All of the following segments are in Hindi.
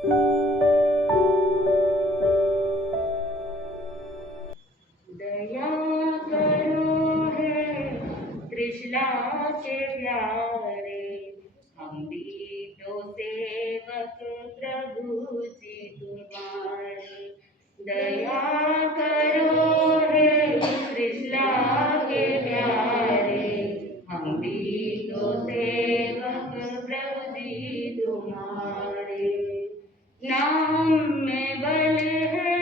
दया करो है त्रिशला के प्यारे, हम भी तो सेवक प्रभु जी तुम्हारे। दया करो है त्रिशला के प्यारे, हम भी तो सेवक प्रभु जी तुम्हारे। ना हम में बल है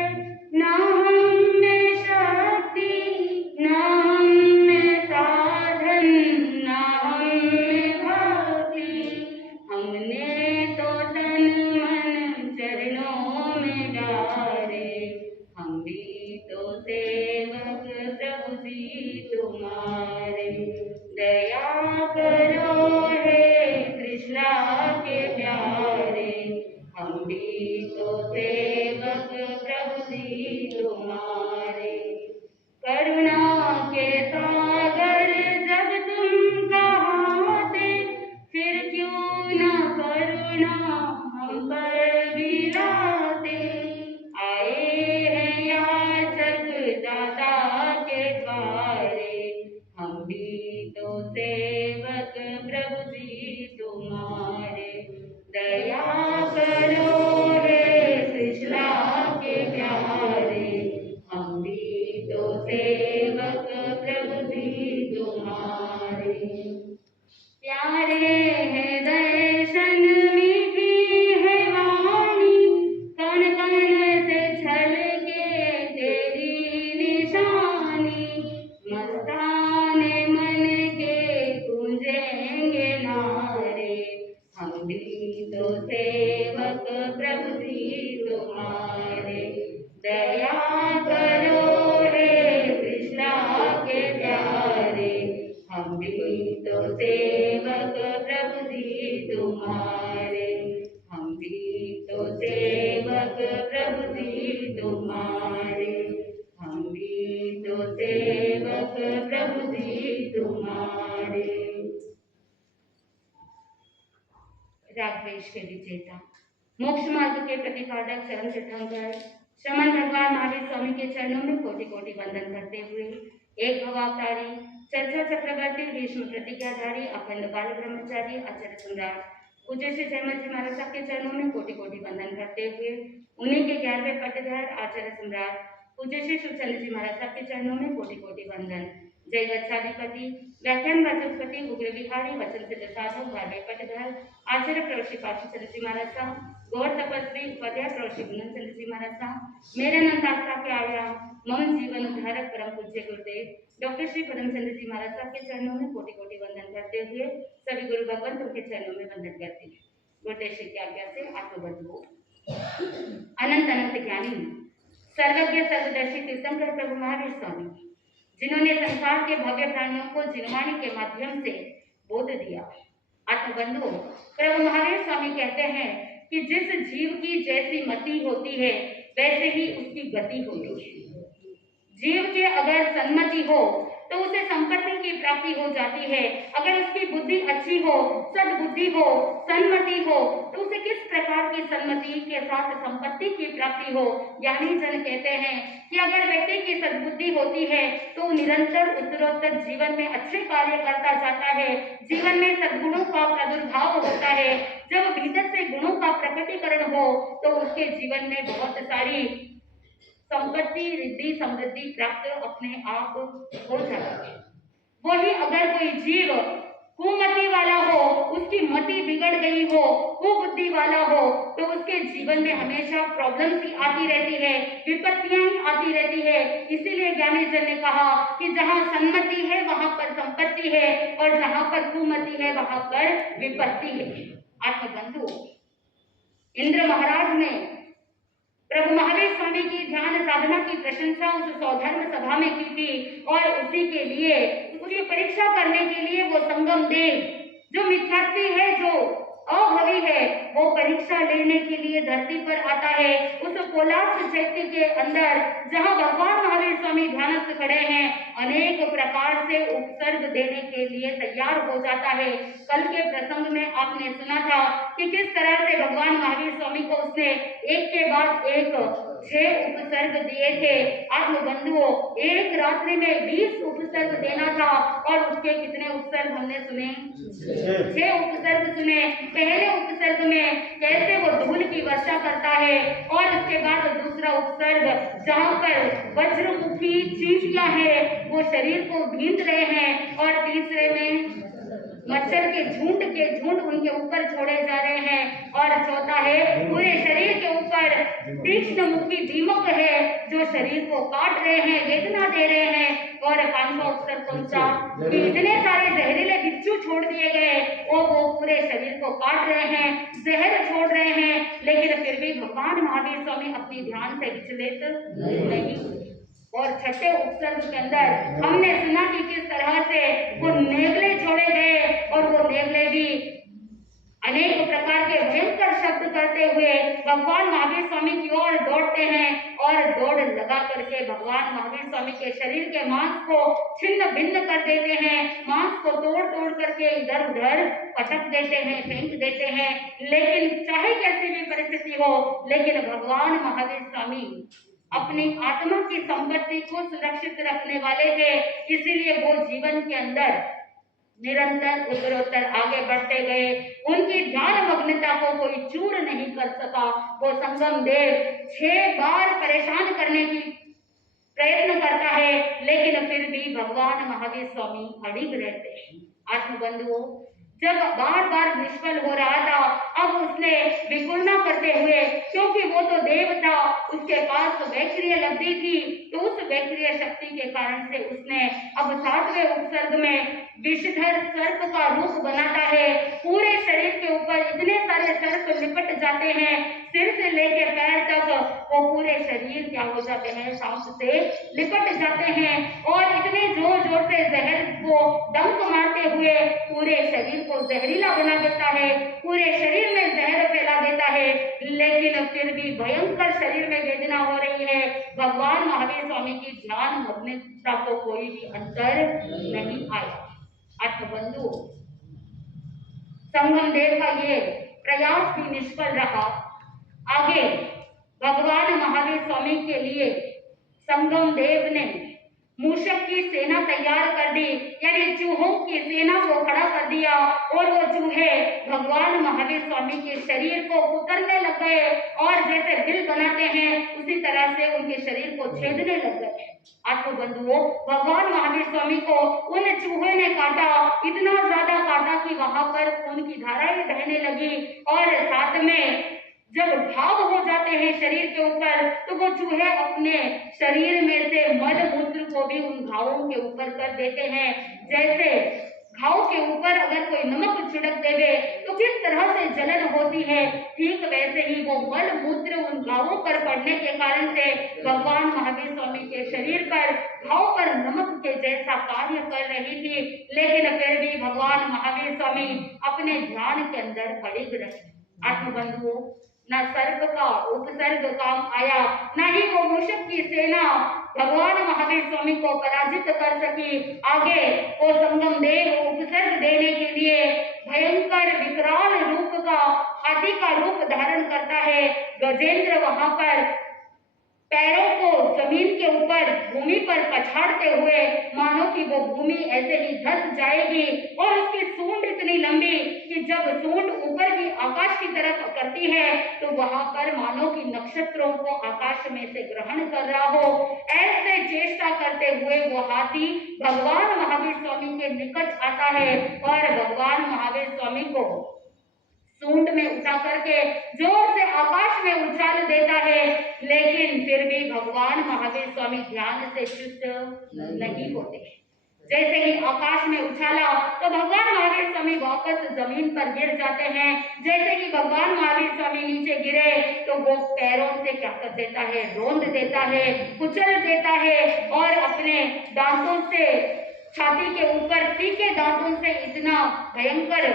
ना हम में शक्ति, ना हम में साधन ना हम में भक्ति, हमने तो तन मन चरणों में डारे, हम भी तो सेवक प्रभु जी तुम्हारे। दया करो हे कृष्णा के प्यारे, हम भी तो सेवक प्रभु जी तुम्हारे। करुणा के सागर जब तुम कहाते, फिर क्यों न करुणा हम पर गिराते। आए हैं याचक दाता के द्वारे, हम भी तो सेवक प्रभु जी तुम्हारे। दया करो हे कृष्णा के प्यारे, हम भी तो सेवक प्रभु जी तुम्हारे। प्यारे है दर्शन मीठी है वाणी, कण कण से छलके तेरी निशानी। मस्ताने मन के गूंजेंगे नारे, हम भी तो सेवक प्रभु जी तुम्हारे। दया करो हे कृष्णा के प्यारे, हम भी तो सेवक प्रभु जी तुम्हारे। हम भी तो सेवक प्रभु जी तुम्हारे, हम भी तो सेवक प्रभु जी तुम्हारे। रागवेश के विजेता, मोक्ष मार्ग के प्रतिपादक चरण तीर्थंकर श्रमण भगवान महावीर स्वामी के चरणों में कोटि कोटि वंदन करते हुए एक भवावतारी चर्चा चक्रवर्ती भीष्म प्रतिज्ञाधारी अखंड बाल ब्रह्मचारी आचार्य सम्राट पूज्य श्री जयमल जी महाराज के चरणों में कोटि कोटि वंदन करते हुए उन्हीं के 11वें पटधर आचार्य सम्राट पूज्य श्री शिवचंद्र जी महाराज के चरणों में कोटि कोटि वंदन। जय गच्छाधिपति व्याख्यान वाचस्पति उग्र विहारी वचन सिद्ध साधु 12वें पटधर आचार्य प्रवृत्ति पार्षद जी महाराज साहब, गौर तपस्वी उपाध्याय प्रवृत्ति गुणन चंद्र जी महाराज साहब, मेरे नंदास्ता के आया मम जीवन उद्धारक परम पूज्य गुरुदेव डॉक्टर श्री पदमचंद्र जी महाराज साहब के चरणों में कोटि कोटि वंदन करते हुए सभी गुरु भगवंतों के चरणों में वंदन करते हैं। गुरुदेव श्री की आज्ञा से आत्मबद्ध हो। अनंत अनंत ज्ञानी सर्वज्ञ सर्वदर्शी तीर्थंकर प्रभु महावीर स्वामी, जिन्होंने संसार के भव्य प्राणियों को जिनवाणी के माध्यम से बोध दिया। आत्मबंधु प्रभु महावीर स्वामी कहते हैं कि जिस जीव की जैसी मति होती है वैसे ही उसकी गति होती है। जीव के अगर सन्मति हो तो उसे संपत्ति की प्राप्ति हो जाती है। अगर उसकी बुद्धि अच्छी हो, सद्बुद्धि हो, सन्मति हो तो उसे किस प्रकार की सन्मति के साथ संपत्ति की प्राप्ति हो। ज्ञानी जन कहते हैं कि अगर व्यक्ति की सद्बुद्धि होती है तो निरंतर उत्तरोत्तर जीवन में अच्छे कार्य करता जाता है, जीवन में सद्गुणों का प्रादुर्भाव होता है। जब भीतर से गुणों का प्रकटीकरण हो तो उसके जीवन में बहुत सारी संपत्ति रिद्धि समृद्धि प्राप्त अपने आप हो जाती है। वही अगर कोई जीव कुमति वाला हो, उसकी मति बिगड़ गई हो, कुबुद्धि वाला हो तो उसके जीवन में हमेशा प्रॉब्लम्स ही आती रहती है, विपत्तियां ही आती रहती है। इसीलिए ज्ञानी जन ने कहा कि जहां सन्मति है वहां पर संपत्ति है और जहां पर कुमति है वहां पर विपत्ति है। आत्मबंधु इंद्र महाराज ने प्रभु महावीर स्वामी की ध्यान साधना की प्रशंसा उस सौधर्म सभा में की थी और उसी के लिए उसकी परीक्षा करने के लिए वो संगम देव जो मिथ्यार्थी है, जो अभवी है, वो परीक्षा लेने के लिए धरती पर आता है। उस कोलास चैत्य के अंदर जहाँ भगवान महावीर स्वामी ध्यानस्थ खड़े हैं, अनेक प्रकार से उपसर्ग देने के लिए तैयार हो जाता है। कल के प्रसंग में आपने सुना था कि किस तरह से भगवान महावीर स्वामी को उसने एक के बाद एक 6 उपसर्ग दिए थे। आत्मबंधुओं, एक रात्रि में 20 उपसर्ग देना था और उसके कितने उपसर्ग हमने सुने? 6 उपसर्ग सुने। पहले उपसर्ग में कैसे वो धूल की वर्षा करता है और उसके बाद दूसरा उपसर्ग जहाँ पर वज्रमुखी चींटियां हैं वो शरीर को भींग रहे हैं, और तीसरे में मच्छर के झुंड उनके ऊपर छोड़े जा रहे हैं, और चौथा है पूरे शरीर के ऊपर तीक्ष्ण मुखी दीमक है जो शरीर को काट रहे हैं, वेदना दे रहे हैं। और पांचवा अवसर कौन सा? कि इतने सारे जहरीले बिच्छू छोड़ दिए गए और वो पूरे शरीर को काट रहे हैं, जहर छोड़ रहे हैं, लेकिन फिर भी भगवान महावीर स्वामी अपनी ध्यान से विचलित नहीं। और छठे उपसर्ग के अंदर हमने सुना कि किस तरह से वो नेवले छोड़े गए और वो नेवले भी अनेक प्रकार के भयंकर शब्द करते हुए भगवान महावीर स्वामी की ओर दौड़ते हैं, और दौड़ लगा करके भगवान महावीर स्वामी के शरीर के मांस को छिन्न भिन्न कर देते हैं, मांस को तोड़ तोड़ करके इधर उधर पटक देते हैं, फेंक देते हैं। लेकिन चाहे कैसी भी परिस्थिति हो, लेकिन भगवान महावीर स्वामी अपनी आत्मा की संपत्ति को सुरक्षित रखने वाले थे, इसीलिए वो जीवन के अंदर निरंतर उत्तरोत्तर आगे बढ़ते गए। उनकी ध्यान मग्नता को कोई चूर नहीं कर सका। वो संगम देव 6 बार परेशान करने की प्रयत्न करता है, लेकिन फिर भी भगवान महावीर स्वामी अड़िग रहते हैं। आत्मबंधुओं, जब बार बार निष्फल हो रहा था, अब उसने विकुलना करते हुए, क्योंकि वो तो देव था, उसके पास वैक्रिय लब्धि थी, तो उस वैक्रिय शक्ति के कारण से उसने अब 7वें उपसर्ग में विषधर सर्प का रूप बनाता है। पूरे शरीर के ऊपर इतने सारे सर्प लिपट जाते हैं, सिर से लेकर पैर तक वो पूरे शरीर क्या हो जाते हैं? सांप से लिपट जाते हैं, और इतने जोर जोर से जहर को डंक मारते हुए पूरे शरीर को जहरीला बना देता है, पूरे शरीर में जहर फैला देता है। लेकिन फिर भी भयंकर शरीर में वेदना हो रही है, भगवान महावीर स्वामी की ध्यान मग्नता को कोई भी अंतर नहीं आया। आत्मबंधु, संगम देव का ये प्रयास भी निष्फल रहा। आगे भगवान महावीर स्वामी के लिए संगम देव ने मूषक की सेना तैयार कर दी, यानी चूहों की सेना को खड़ा कर दिया, और वो चूहे भगवान महावीर स्वामी के शरीर को कुतरने लग गए, और जैसे बिल बनाते हैं उसी तरह से उनके शरीर को छेदने लग गए। आत्मबंधुओं, भगवान महावीर स्वामी को उन चूहे ने काटा, इतना ज्यादा काटा कि वहां पर खून की धाराएं बहने लगी, और साथ में जब घाव हो जाते हैं शरीर के ऊपर, तो वो चूहे अपने शरीर में से मल मूत्र को भी उन घावों के ऊपर कर देते हैं। जैसे घाव के ऊपर अगर कोई नमक छिड़क देवे तो किस तरह से जलन होती है, ठीक वैसे ही वो मल मूत्र उन घावों पर पड़ने के कारण से भगवान महावीर स्वामी के शरीर पर घाव पर नमक के जैसा कार्य कर रही थी। लेकिन फिर भी भगवान महावीर स्वामी अपने ध्यान के अंदर अड़िग रहे। आत्मबंधुओं, न सर्प का उपसर्ग काम आया, न ही वो मूषक की सेना भगवान महावीर स्वामी को पराजित कर सकी। आगे वो संगम देव उपसर्ग देने के लिए भयंकर विकराल रूप का हाथी का रूप धारण करता है। गजेंद्र वहां पर पैरों को जमीन के ऊपर भूमि पर पछाड़ते हुए मानो कि वो भूमि ऐसे ही धंस जाएगी, और उसकी सूंड इतनी लंबी कि जब सूंड ऊपर की आकाश की तरफ करती है तो वहां पर मानो कि नक्षत्रों को आकाश में से ग्रहण कर रहा हो। ऐसे चेष्टा करते हुए वो हाथी भगवान महावीर स्वामी के निकट आता है, और भगवान महावीर स्वामी को सूंड में उठा करके जोर से आकाश में उछाल देता है। लेकिन फिर भी भगवान महावीर स्वामी ध्यान से च्युत नहीं होते। जैसे ही आकाश में उछाला तो भगवान महावीर स्वामी वापस जमीन पर गिर जाते हैं। जैसे ही भगवान महावीर स्वामी नीचे गिरे तो वो पैरों से क्या कर देता है? रोंद देता है, कुचल देता है, और अपने दांतों से छाती के ऊपर तीखे दांतों से इतना भयंकर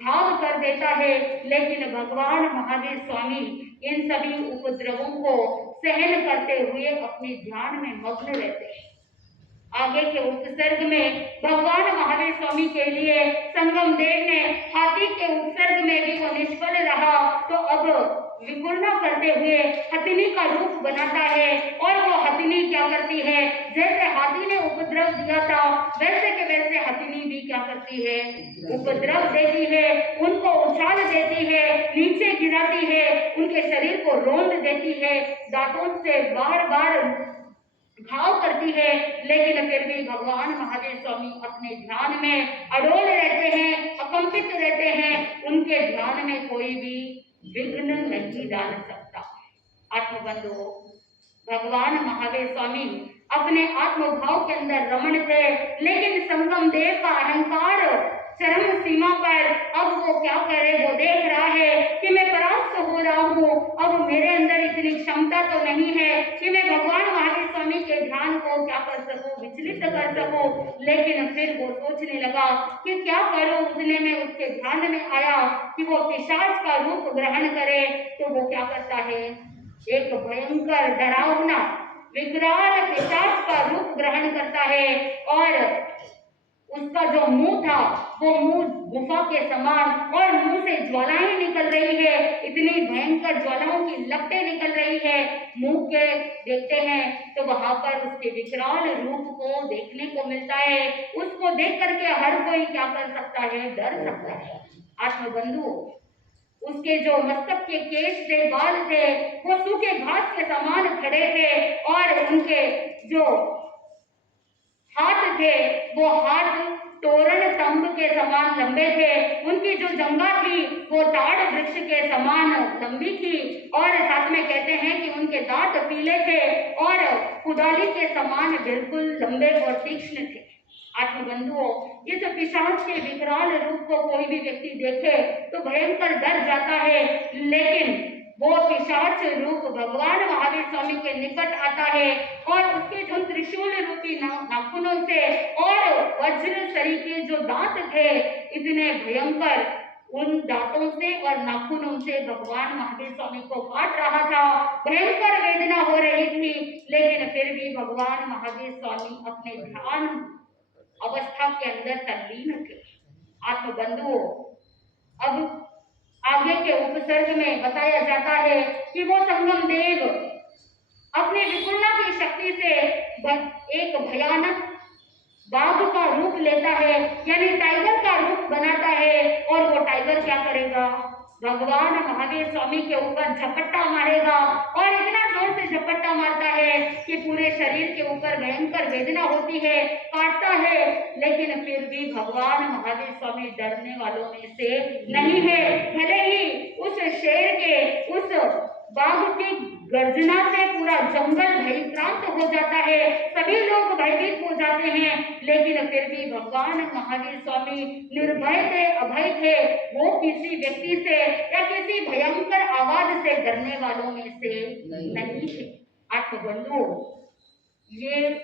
घाव कर देता है। लेकिन भगवान महावीर स्वामी इन सभी उपद्रवों को सहन करते हुए अपने ध्यान में मग्न रहते हैं। आगे के उपसर्ग में भगवान महावीर स्वामी के लिए संगम देव ने हाथी के उपसर्ग में भी वो निष्फल रहा, तो अब विकुलना करते हुए हथिनी का रूप बनाता है। और वो हथिनी क्या करती है, जैसे हाथी ने उपद्रव दिया था वैसे के वैसे हथिनी भी क्या करती है, उपद्रव देती है, उनको उछाल देती है, नीचे गिराती है, उनके शरीर को रोंद देती है, दांतों से बार बार घाव करती है। लेकिन फिर भी भगवान महावीर स्वामी अपने ध्यान में अडोल रहते हैं, अकंपित रहते हैं। उनके ध्यान में कोई भी विघ्न नहीं डाल सकता। आत्मबंधुओं, भगवान महावीर स्वामी अपने आत्मभाव के अंदर रमण थे, लेकिन संगम देव का अहंकार चरम सीमा पर। अब वो क्या करे, वो देख रहा है कि मैं परास्त हो रहा हूँ, अब मेरे अंदर इतनी क्षमता तो नहीं है कि मैं भगवान महावीर स्वामी के ध्यान को क्या कर सकूं, विचलित कर सकूं। लेकिन फिर वो सोचने लगा कि क्या करूं। उतने में उसके ध्यान में आया कि वो पिशाच का रूप ग्रहण करे। तो वो क्या करता है, एक भयंकर डरावना विकराल पिशाच का रूप ग्रहण करता है। और उसका जो मुंह था वो मुंह गुफा के समान, और मुंह से ज्वालाएं निकल रही है, इतनी भयंकर ज्वालाओं की लपटें निकल रही है। मुंह के देखते हैं तो वहां पर उसके विकराल रूप को देखने को मिलता है। उसको देख करके हर कोई क्या कर सकता है, डर सकता है। आत्मबंधु, उसके जो मस्तक के केश थे, बाल थे, वो सूखे घास के समान खड़े थे, और उनके जो हाथ थे वो हाथ तोरण तंब के समान लंबे थे। उनकी जो जंघा थी वो ताड़ वृक्ष के समान लंबी थी, और साथ में कहते हैं कि उनके दांत पीले थे और कुदाली के समान बिल्कुल लंबे और तीक्ष्ण थे। आत्मबंधुओं, इस पिशाच के विकराल रूप को कोई भी व्यक्ति देखे तो भयंकर डर जाता है। लेकिन वो पिशाच रूप भगवान महावीर स्वामी के निकट आता है, और उसके जो त्रिशूल रूपी नाखूनों से और वज्र सरीखे जो दांत थे, इतने भयंकर, उन दांतों से और नाखूनों से भगवान महावीर स्वामी को काट रहा था। भयंकर वेदना हो रही थी, लेकिन फिर भी भगवान महावीर स्वामी अपने ध्यान अवस्था के अंदर तल्लीन थे। आत्मबंधुओं, अब आगे के उपसर्ग में बताया जाता है कि वो संगम देव अपने विकुलना की शक्ति से एक भयानक बाघ का रूप लेता है, यानी टाइगर का रूप बनाता है। और वो टाइगर क्या करेगा, भगवान महावीर स्वामी के ऊपर झपट्टा मारेगा, और इतना जोर से झपट्टा मारता है कि पूरे शरीर के ऊपर भयंकर वेदना होती है, काटता है। लेकिन फिर भी भगवान महावीर स्वामी डरने वालों में से नहीं है। भले ही उस शेर के, उस बाघ की गर्जना से पूरा जंगल भयभ्रांत हो जाता है, सभी लोग भयभीत हो जाते हैं, लेकिन फिर भी भगवान महावीर स्वामी निर्भय थे, अभय थे। वो किसी व्यक्ति से या किसी भयंकर आवाज से डरने वालों में से नहीं थे। आत्मबंधु, ये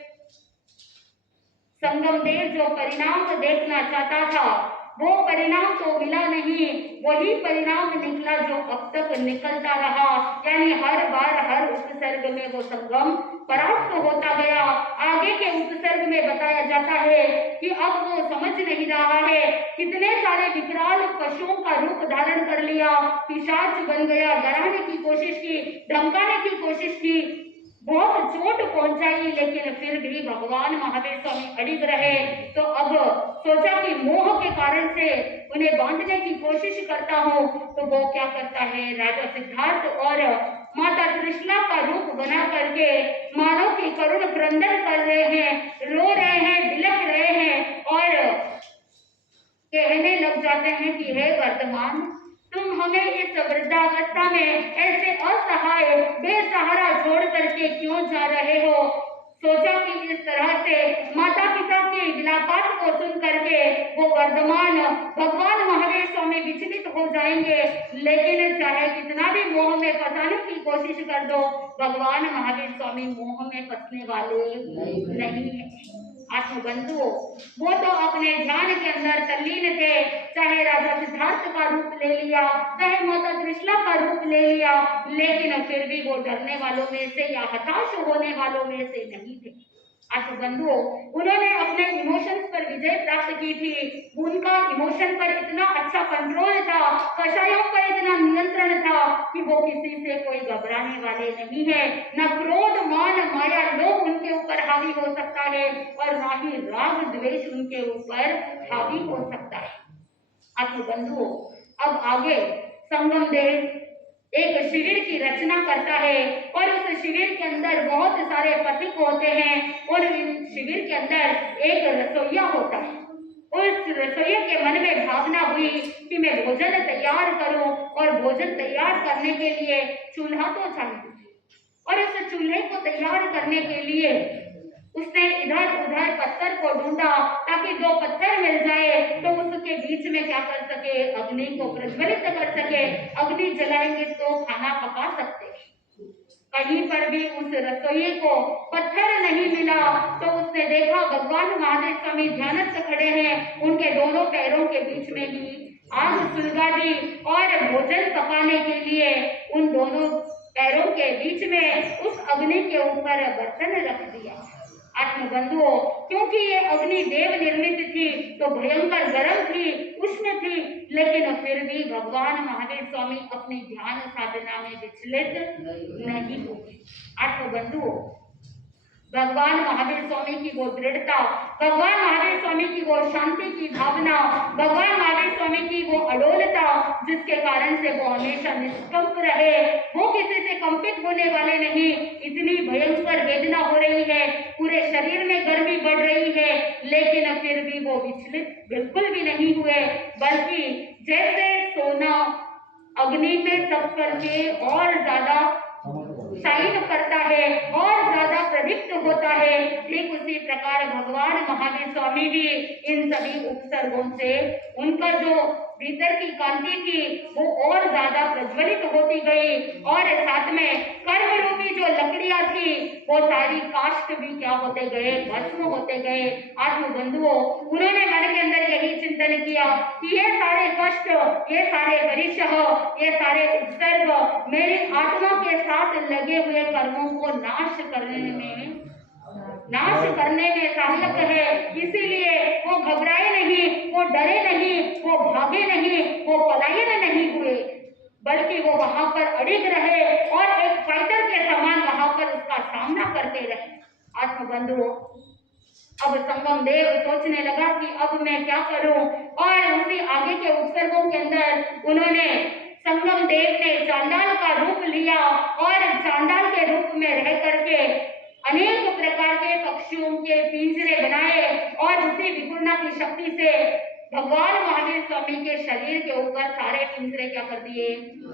संगमदेव जो परिणाम देखना चाहता था वो परिणाम तो मिला नहीं, वही परिणाम निकला जो अब तक निकलता रहा। यानी हर बार हर उपसर्ग में वो संगम परास्त होता गया। आगे के उपसर्ग में बताया जाता है कि अब वो समझ नहीं रहा है, कितने सारे विकराल पशुओं का रूप धारण कर लिया, पिशाच बन गया, डराने की कोशिश की, धमकाने की कोशिश की, बहुत चोट पहुंचाई, लेकिन फिर भी भगवान महावीर स्वामी अड़िग रहे। तो अब सोचा कि मोह के कारण से उन्हें बांधने की कोशिश करता हूं। तो वो क्या करता है, राजा सिद्धार्थ और माता कृष्णा का रूप बना करके मानव की करुण क्रंदन कर रहे हैं, रो रहे हैं, बिलख रहे हैं, और कहने लग जाते हैं कि हे वर्तमान, तुम हमें इस वृद्धावस्था में ऐसे असहाय बेसहारा छोड़ करके क्यों जा रहे हो। सोचा कि इस तरह से माता पिता के विलापात को सुन करके वो वर्धमान भगवान महावीर स्वामी विचलित हो जाएंगे, लेकिन चाहे कितना भी मोह में फंसाने की कोशिश कर दो, भगवान महावीर स्वामी मोह में फंसने वाले नहीं है। आत्मबंधुओं, वो तो अपने ध्यान के अंदर तल्लीन थे, चाहे राजा सिद्धार्थ का रूप ले लिया, चाहे माता त्रिशला का रूप ले लिया, लेकिन फिर भी वो डरने वालों में से या हताश होने वालों में से नहीं थे। बंधुओं, उन्होंने अपने इमोशंस पर विजय प्राप्त की थी। उनका इमोशन पर इतना अच्छा कंट्रोल था, कषायों पर इतना नियंत्रण था कि वो किसी से कोई घबराने वाले नहीं है। न क्रोध, मान, माया, लोभ उनके ऊपर हावी हो सकता है और ना ही राग द्वेष उनके ऊपर हावी हो सकता है। बंधुओं, अब आगे संगम देव एक शिविर की रचना करता है और उस शिविर के अंदर बहुत सारे पथिक होते हैं और इन शिविर के अंदर एक रसोइया होता है। उस रसोइया के मन में भावना हुई कि मैं भोजन तैयार करूं और भोजन तैयार करने के लिए चूल्हा तो चाहिए और उस चूल्हे को तैयार करने के लिए उसने इधर उधर पत्थर को ढूंढा ताकि दो पत्थर मिल जाए तो उसके बीच में क्या कर सके, अग्नि को प्रज्वलित कर सके। अग्नि जलाएंगे तो खाना पका सकते। कहीं पर भी उस रसोई को पत्थर नहीं मिला तो उसने देखा भगवान महादेव स्वामी ध्यानस्थ खड़े हैं, उनके दोनों पैरों के बीच में ही आग सुलगा दी और भोजन पकाने के लिए उन दोनों पैरों के बीच में उस अग्नि के ऊपर बर्तन रख दिया। बंधुओं, क्योंकि ये अग्नि देव निर्मित थी तो भयंकर गर्म थी, उष्ण थी, लेकिन फिर भी भगवान महावीर स्वामी अपनी ध्यान साधना में विचलित नहीं हुए। बंधुओं, भगवान महावीर स्वामी की वो दृढ़ता, भगवान महावीर स्वामी की वो शांति की भावना, भगवान महावीर स्वामी की वो अडोलता, जिसके कारण से वो हमेशा निष्कंप रहे, वो किसी से कंपित होने वाले नहीं। इतनी भयंकर वेदना हो रही है, पूरे शरीर में गर्मी बढ़ रही है, लेकिन फिर भी वो विचलित बिल्कुल भी नहीं हुए, बल्कि जैसे सोना अग्नि में तप करके और ज्यादा शाइन करता है और ज्यादा प्रदीप्त होता है, ठीक उसी प्रकार भगवान महावीर स्वामी भी इन सभी उपसर्गों से उनका जो भीतर की कांति थी वो और ज्यादा प्रज्वलित होती गई और साथ में कर्म रूपी जो लकड़ियां थी वो सारी काष्ठ भी क्या होते गए, भस्म होते गए। बंधुओं, उन्होंने मन के अंदर यही चिंतन किया कि ये सारे कष्ट, ये सारे परिश्रम, ये सारे उपसर्ग मेरी आत्मा के साथ लगे हुए कर्मों को नाश करने में सहायक है। इसीलिए वो घबराए नहीं, वो डरे नहीं, वो भागे नहीं, वो पलायन नहीं हुए, बल्कि वो वहां पर अड़िग रहे और एक फाइटर के समान वहां पर उसका सामना करते रहे। बंधुओं, अब संगम देव सोचने लगा कि अब मैं क्या करूं, और उसी आगे के उपसर्गों के अंदर उन्होंने संगम देव ने चांडाल का रूप लिया और चांडाल के रूप में रह करके अनेक प्रकार के पक्षियों के पिंजरे बनाए और उसी विपुलता की शक्ति से भगवान महावीर स्वामी के शरीर के ऊपर सारे पिंजरे क्या कर दिए,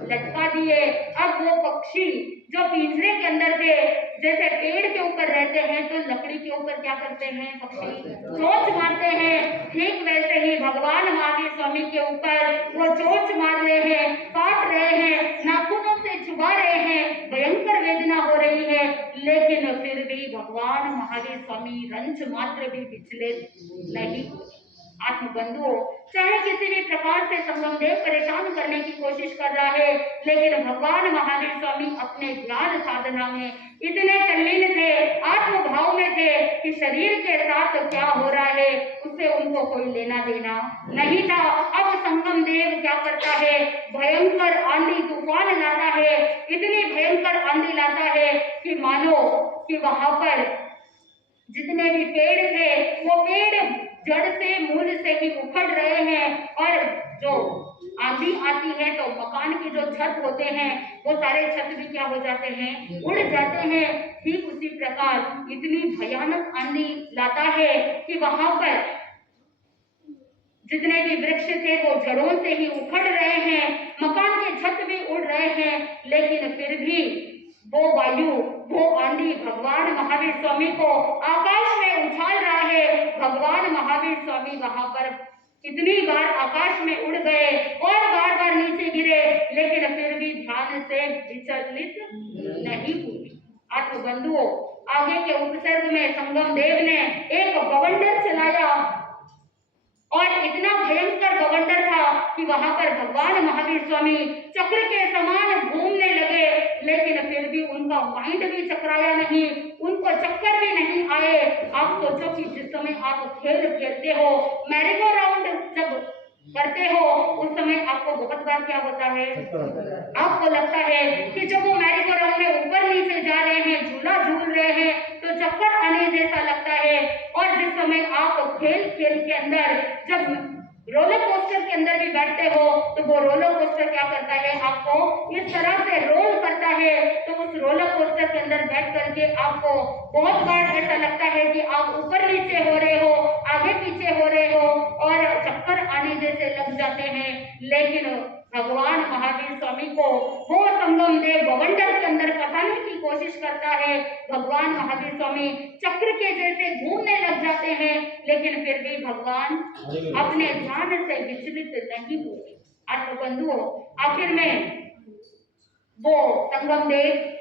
लटका दिए। अब वो पक्षी जो पिंजरे के अंदर थे, जैसे पेड़ के ऊपर रहते हैं तो लकड़ी के ऊपर क्या करते हैं पक्षी, चोंच मारते हैं, ठीक वैसे ही भगवान महावीर स्वामी के ऊपर वो चोंच मार रहे हैं, काट रहे हैं, नाखूनों से चुभा रहे हैं, भयंकर वेदना हो रही है, लेकिन फिर भी भगवान महावीर स्वामी रंच मात्र भी विचलित नहीं हुए। बंधुओं, चाहे किसी भी प्रकार से संगम देव परेशान करने की कोशिश कर रहा है, लेकिन भगवान महावीर स्वामी अपने ध्यान साधना में इतने तल्लीन थे, आत्म भाव में थे कि शरीर के साथ क्या हो रहा है उससे उनको कोई लेना देना नहीं था। अब संगम देव क्या करता है, भयंकर आंधी तूफान लाता है, इतनी भयंकर आंधी लाता है कि मानो कि वहां पर जितने भी पेड़ थे वो पेड़ जड़ से मूल से ही उखड़ रहे हैं, और जो आंधी आती है तो मकान के जो छत होते हैं वो सारे छत भी क्या हो जाते हैं, उड़ जाते हैं। ठीक उसी प्रकार इतनी भयानक आंधी लाता है कि वहां पर जितने भी वृक्ष थे वो जड़ों से ही उखड़ रहे हैं, मकान के छत भी उड़ रहे हैं, लेकिन फिर भी वो वायु, वो आंधी भगवान महावीर स्वामी को आकाश में उछाल रहा है। भगवान महावीर स्वामी वहां पर कितनी बार आकाश में उड़ गए और बार बार नीचे गिरे, लेकिन फिर भी ध्यान से विचलित नहीं हुए। आत्म बंधुओं, आगे के उपसर्ग में संगम देव ने एक बवंडर चलाया और इतना भयंकर बवंडर था कि वहां पर भगवान महावीर स्वामी चक्र के समान घूमने लगे, लेकिन फिर भी उनका माइंड भी चकराया नहीं, उनको चक्कर भी नहीं आए। आप सोचो कि जिस समय आप खेल खेलते हो, मैरीगो राउंड जब करते हो, उस समय आपको बहुत बार क्या होता है, आपको लगता है कि जब वो मैरीगो राउंड में ऊपर नीचे जा रहे हैं, झूला झूल रहे हैं, तो चक्कर आने जैसा लगता है। और जिस समय आप खेल खेल के अंदर जब रोलर कोस्टर के अंदर भी बैठते हो, तो वो रोलर कोस्टर क्या करता है, आपको इस तरह से रोल करता है। तो उस रोलर कोस्टर के अंदर बैठ करके आपको बहुत बार ऐसा लगता है कि आप ऊपर नीचे हो रहे हो, आगे पीछे हो रहे हो और चक्कर आने जैसे लग जाते हैं। लेकिन भगवान महावीर स्वामी को वो संगम देव बवंडर के अंदर फंसाने की कोशिश करता है। भगवान महावीर स्वामी चक्र के जैसे घूमने लग जाते हैं, लेकिन फिर भी भगवान अपने ध्यान से विचलित नहीं हुए। आत्म बंधुओं, आखिर में वो संगम देव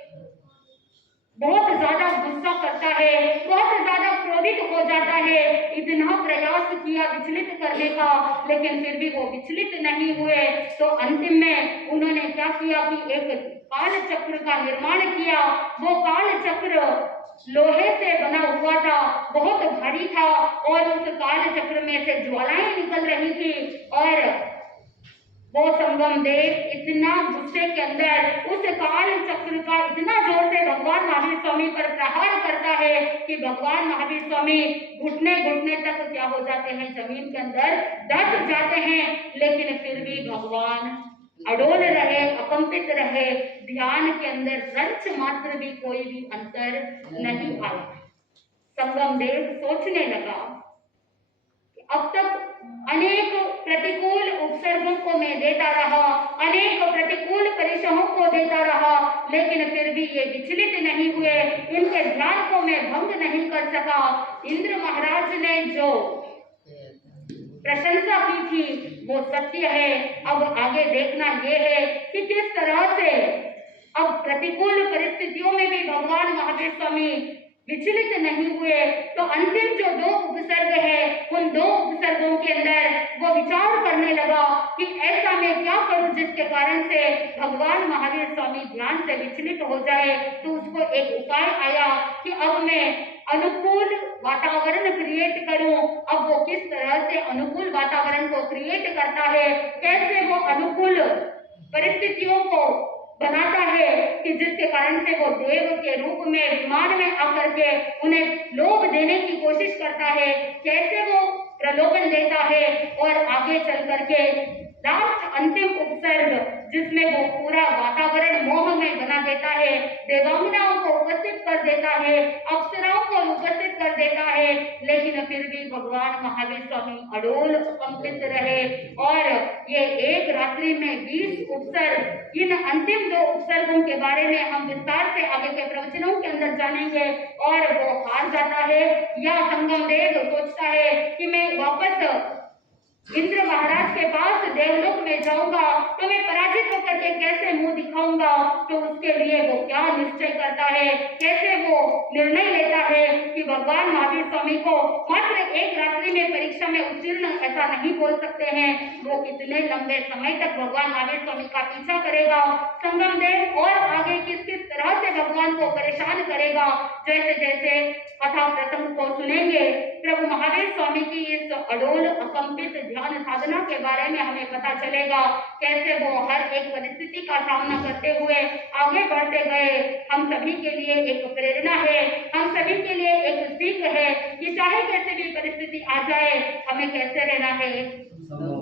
बहुत ज्यादा गुस्सा करता है, बहुत ज्यादा क्रोधित हो जाता है। इतना प्रयास किया विचलित करने का, लेकिन फिर भी वो विचलित नहीं हुए। तो अंतिम में उन्होंने क्या किया कि एक काल चक्र का निर्माण किया। वो काल चक्र लोहे से बना हुआ था, बहुत भारी था और उस काल चक्र में से ज्वालाएं निकल रही थी। और वो संगम देव इतना गुस्से के अंदर उस काल चक्र का इतना जोर से भगवान महावीर स्वामी पर प्रहार करता है कि भगवान महावीर स्वामी घुटने घुटने तक क्या हो जाते हैं, जमीन के अंदर दब जाते हैं। लेकिन फिर भी भगवान अडोल रहे, अकंपित रहे, ध्यान के अंदर रंच मात्र भी कोई भी अंतर नहीं आया। संगम देव सोचने लगा, अब तक अनेक प्रतिकूल उपसर्गों को मैं देता रहा, अनेक प्रतिकूल परीक्षाओं को देता रहा, लेकिन फिर भी ये विचलित नहीं हुए, इनके ध्यान को मैं भंग नहीं कर सका। इंद्र महाराज ने जो प्रशंसा की थी वो सत्य है। अब आगे देखना ये है कि किस तरह से अब प्रतिकूल परिस्थितियों में भी भगवान महावीर स्वामी विचलित नहीं हुए। तो अंतिम जो दो उपसर्ग है, उन दो उपसर्गों के अंदर वो विचार करने लगा कि ऐसा मैं क्या करूं जिसके कारण से भगवान महावीर स्वामी ध्यान से विचलित हो जाए। तो उसको एक उपाय आया कि अब मैं अनुकूल वातावरण क्रिएट करूं। अब वो किस तरह से अनुकूल वातावरण को क्रिएट करता है, कैसे वो अनुकूल परिस्थितियों को बनाता है कि जिसके कारण से वो देव के रूप में विमान में आकर के उन्हें लोभ देने की कोशिश करता है, कैसे वो प्रलोभन देता है। और आगे चल करके लास्ट अंतिम उपसर्ग जिसमें वो पूरा वातावरण मोह में बना देता है, देवांगनाओं को उपस्थित कर देता है, अप्सराओं को उपस्थित कर देता है, लेकिन फिर भी भगवान महावीर स्वामी अडोल कंपित रहे। और ये एक रात्रि में 20 उपसर्ग, इन अंतिम दो उपसर्गों के बारे में हम विस्तार से आगे के प्रवचनों के अंदर जानेंगे। और वो हार जाता है या संगम देव सोचता है कि मैं वापस इंद्र महाराज के पास देवलोक में जाऊंगा, तो मैं पराजित होकर के कैसे मुंह दिखाऊंगा। तो उसके लिए वो क्या निश्चय करता है, कैसे वो निर्णय लेता है कि भगवान महावीर स्वामी को मात्र एक रात्रि में परीक्षा में उत्तीर्ण ऐसा नहीं बोल सकते हैं। वो कितने लंबे समय तक भगवान महावीर स्वामी का पीछा करेगा संगम देव, और आगे किस किस तरह से भगवान को परेशान करेगा। जैसे जैसे कथा प्रसंग को सुनेंगे, प्रभु महावीर स्वामी की इस अडोल अकंपित ध्यान साधना के बारे में हमें पता चलेगा, कैसे वो हर एक परिस्थिति का सामना करते हुए आगे बढ़ते गए। हम सभी के लिए एक प्रेरणा है, हम सभी के लिए एक सीख है कि चाहे कैसे भी परिस्थिति आ जाए, हमें कैसे रहना है,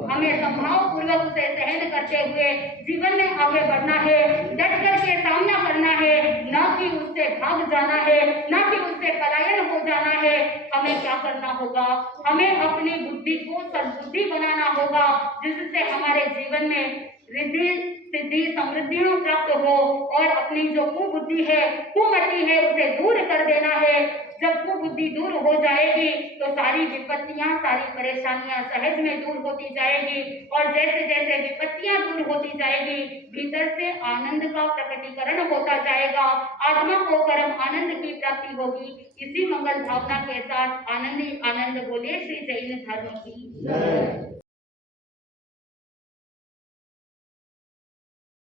हमें संभाव पूर्वक उसे सहन करते हुए जीवन में आगे बढ़ना है, डट करके सामना करना है, न कि उससे भाग जाना है, न कि उससे पलायन हो जाना है। हमें क्या करना होगा, हमें अपनी बुद्धि को सद्बुद्धि बनाना होगा, जिससे हमारे जीवन में रिद्धि सिद्धि समृद्धियों प्राप्त हो, और अपनी जो कुबुद्धि है, कुमति है, उसे दूर कर देना है। जब कुबुद्धि दूर हो जाएगी तो सारी सारी विपत्तियां, सारी परेशानियां सहज में दूर होती जाएगी और जैसे जैसे विपत्तियां दूर होती जाएगी भीतर से आनंद का प्रकटीकरण होता जाएगा, आत्मा को परम आनंद की प्राप्ति होगी। इसी मंगल भावना के साथ आनंद ही आनंद बोले श्री जैन धर्म की जय।